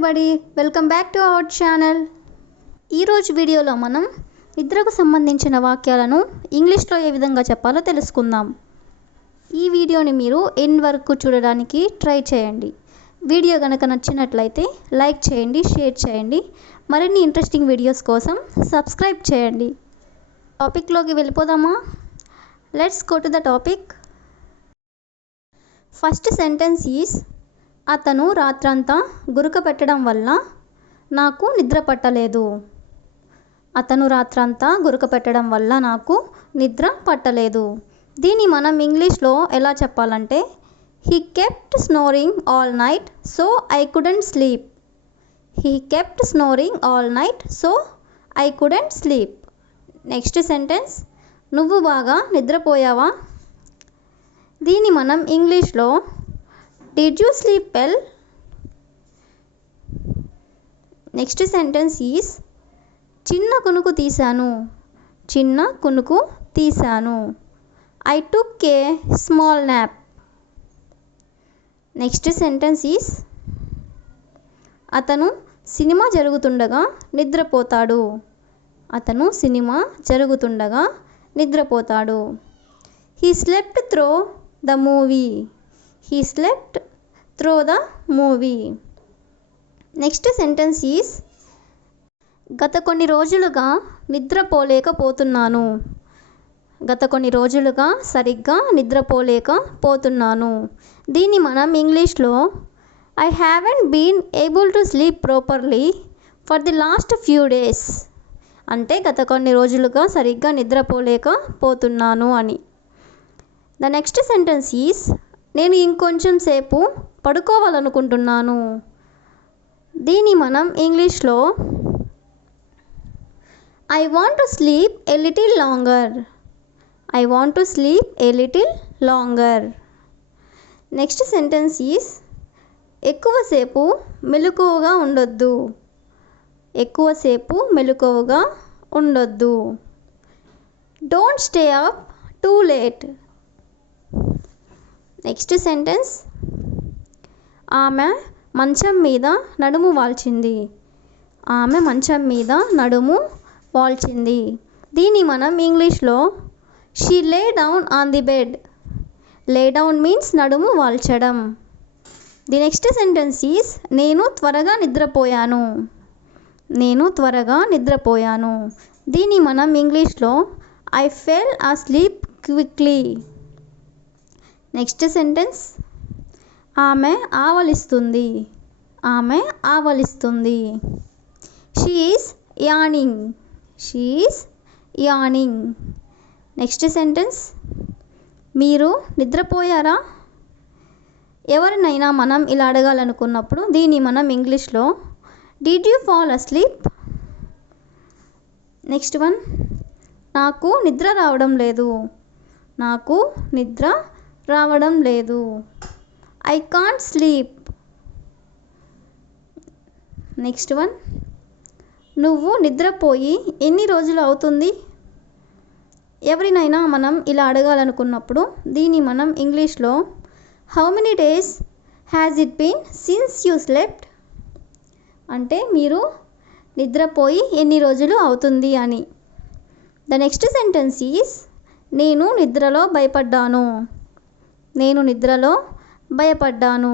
Everybody, welcome back to our channel. ఈరోజు వీడియోలో మనం నిద్రకు సంబంధించిన వాక్యాలను ఇంగ్లీష్లో ఏ విధంగా చెప్పాలో తెలుసుకుందాం. ఈ వీడియోని మీరు ఎండ్ వరకు చూడడానికి ట్రై చేయండి. వీడియో కనుక నచ్చినట్లయితే లైక్ చేయండి, షేర్ చేయండి. మరిన్ని ఇంట్రెస్టింగ్ వీడియోస్ కోసం సబ్స్క్రైబ్ చేయండి. టాపిక్లోకి వెళ్ళిపోదామా? Let's go to the topic. First sentence is అతను రాత్రంతా గురక పెట్టడం వల్ల నాకు నిద్ర పట్టలేదు. అతను రాత్రంతా గురక పెట్టడం వల్ల నాకు నిద్ర పట్టలేదు. దీన్ని మనం ఇంగ్లీష్లో ఎలా చెప్పాలంటే he kept snoring all night so I couldn't sleep. He kept snoring all night so I couldn't sleep. Next sentence నువ్వు బాగా నిద్రపోయావా? దీన్ని మనం ఇంగ్లీష్లో Did you sleep well? Next sentence is చిన్న కునుకు తీశాను. చిన్న కునుకు తీశాను. I took a small nap. Next sentence is అతను సినిమా జరుగుతుండగా నిద్రపోతాడు. అతను సినిమా జరుగుతుండగా నిద్రపోతాడు. He slept through the movie. He slept through the movie. Next sentence is గత కొన్ని రోజులుగా నిద్రపోలేకపోతున్నాను. గత కొన్ని రోజులుగా సరిగ్గా నిద్రపోలేకపోతున్నాను. దీన్ని మనం ఇంగ్లీష్లో I haven't been able to sleep properly for the last few days. అంటే గత కొన్ని రోజులుగా సరిగ్గా నిద్రపోలేకపోతున్నాను అని. ద నెక్స్ట్ సెంటెన్స్ ఈజ్ నేను ఇంకొంచెం సేపు పడుకోవాలనుకుంటున్నాను. దీన్ని మనం ఇంగ్లీష్లో I want to sleep a little longer. I want to sleep a little longer. Next sentence is ఎక్కువసేపు మెలకువగా ఉండొద్దు. ఎక్కువసేపు మెలకువగా ఉండొద్దు. Don't stay up too late. Next sentence ఆమె మంచం మీద నడుము వాల్చింది. ఆమె మంచం మీద నడుము వాల్చింది. దీన్ని మనం ఇంగ్లీష్లో she lay down on the bed. Lay down means నడుము వాల్చడం. ది నెక్స్ట్ సెంటెన్స్ ఈజ్ నేను త్వరగా నిద్రపోయాను. నేను త్వరగా నిద్రపోయాను. దీన్ని మనం ఇంగ్లీష్లో I fell asleep quickly. Next sentence ఆమె ఆవలిస్తుంది. ఆమె ఆవలిస్తుంది. She is yawning. She is yawning. Next sentence మీరు నిద్రపోయారా? ఎవరినైనా మనం ఇలా అడగాలనుకున్నప్పుడు దీన్ని మనం ఇంగ్లీష్లో did you fall asleep. Next one నాకు నిద్ర రావడం లేదు. నాకు నిద్ర రావడం లేదు. I can't sleep. Next one నువ్వు నిద్రపోయి ఎన్ని రోజులు అవుతుంది? ఎవరినైనా మనం ఇలా అడగాలనుకున్నప్పుడు దీన్ని మనం ఇంగ్లీష్లో how many days has it been since you slept. అంటే మీరు నిద్రపోయి ఎన్ని రోజులు అవుతుంది అని. ద నెక్స్ట్ సెంటెన్స్ ఈజ్ నేను నిద్రలో భయపడ్డాను. నేను నిద్రలో భయపడ్డాను.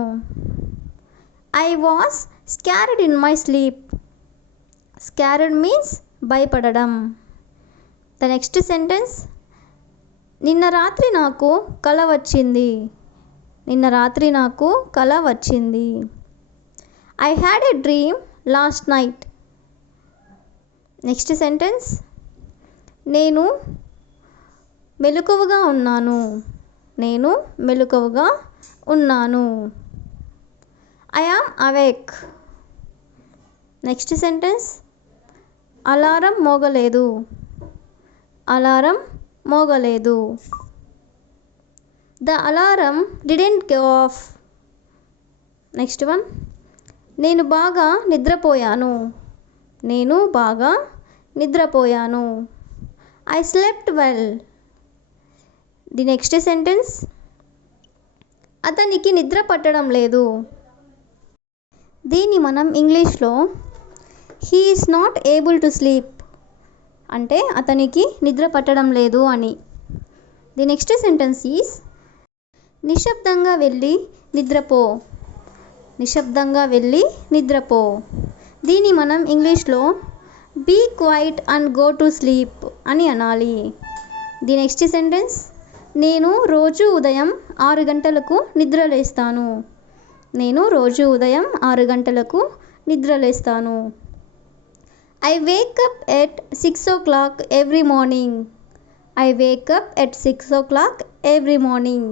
I was scared in my sleep. Scared means భయపడడం. ద నెక్స్ట్ సెంటెన్స్ నిన్న రాత్రి నాకు కల వచ్చింది. నిన్న రాత్రి నాకు కల వచ్చింది. I had a dream last night. Next sentence నేను మెలకువగా ఉన్నాను. నేను మెలకువగా ఉన్నాను. I am awake. Next sentence alarm మోగలేదు. అలారం మోగలేదు. The alarm didn't go off. Next one నేను బాగా నిద్రపోయాను. నేను బాగా నిద్రపోయాను. I slept well. The next sentence అతనికి నిద్ర పట్టడం లేదు. దీన్ని మనం ఇంగ్లీష్లో he is not able to sleep అంటే అతనికి నిద్ర పట్టడం లేదు అని. ది నెక్స్ట్ సెంటెన్స్ ఈస్ నిశ్శబ్దంగా వెళ్ళి నిద్రపో. నిశ్శబ్దంగా వెళ్ళి నిద్రపో. దీన్ని మనం ఇంగ్లీష్లో be quiet and go to sleep అని అనాలి. ది నెక్స్ట్ సెంటెన్స్ నేను రోజు ఉదయం 6 గంటలకు నిద్రలేస్తాను. నేను రోజు ఉదయం 6 గంటలకు నిద్రలేస్తాను. I wake up at 6 o'clock every morning. I wake up at 6 o'clock every morning.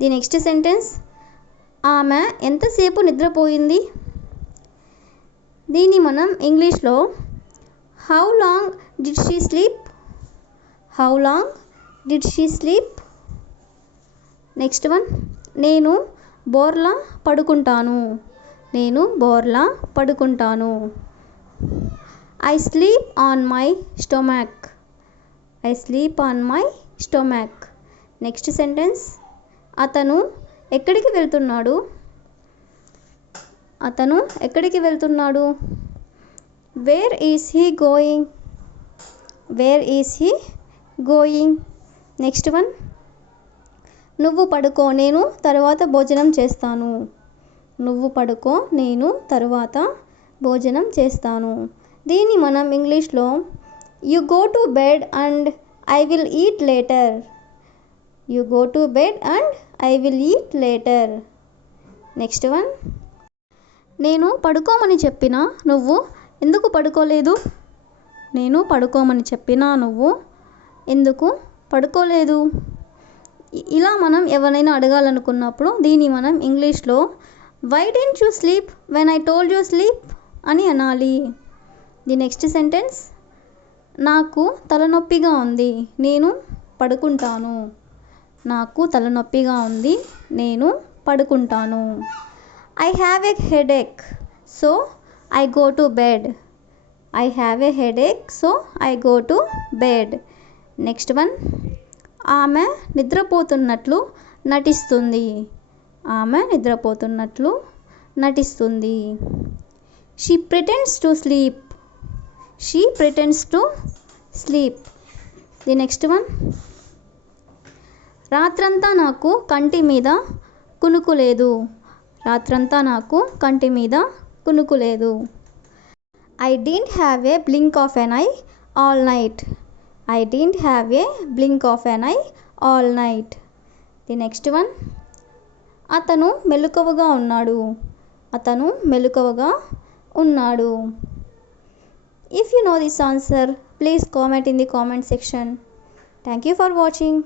The next sentence ఆమె ఎంతసేపు నిద్రపోయింది. దీన్ని మనం ఇంగ్లీష్లో how long did she sleep. How long did she sleep. Next one నేను బోర్లా పడుకుంటాను. నేను బోర్లా పడుకుంటాను. I sleep on my stomach. I sleep on my stomach. Next sentence అతను ఎక్కడికి వెళ్తున్నాడు. అతను ఎక్కడికి వెళ్తున్నాడు. Where is he going. Where is he going. Next one నువ్వు పడుకో నేను తర్వాత భోజనం చేస్తాను. నువ్వు పడుకో నేను తరువాత భోజనం చేస్తాను. దీన్ని మనం ఇంగ్లీష్లో you go to bed and I will eat later. You go to bed and I will eat later. Next one నేను పడుకోమని చెప్పినా నువ్వు ఎందుకు పడుకోలేదు. నేను పడుకోమని చెప్పినా నువ్వు ఎందుకు పడుకోలేదు. ఇలా మనం ఎవరైనా అడగాలనుకున్నప్పుడు దీన్ని మనం ఇంగ్లీష్లో why don't you sleep when I told you sleep అని అనాలి. ది నెక్స్ట్ సెంటెన్స్ నాకు తలనొప్పిగా ఉంది నేను పడుకుంటాను. నాకు తలనొప్పిగా ఉంది నేను పడుకుంటాను. I have a headache so I go to bed. I have a headache so I go to bed. Next one ఆమె నిద్రపోతున్నట్లు నటిస్తుంది. ఆమె నిద్రపోతున్నట్లు నటిస్తుంది. She pretends to sleep. She pretends to sleep. The next one రాత్రంతా నాకు కంటి మీద కునుకు లేదు. రాత్రంతా నాకు కంటి మీద కునుకు లేదు. I didn't have a blink of an eye all night. I didn't have a blink of an eye all night. The next one అతను మెలకువగా ఉన్నాడు. అతను మెలకువగా ఉన్నాడు. If you know this answer, please comment in the comment section. Thank you for watching.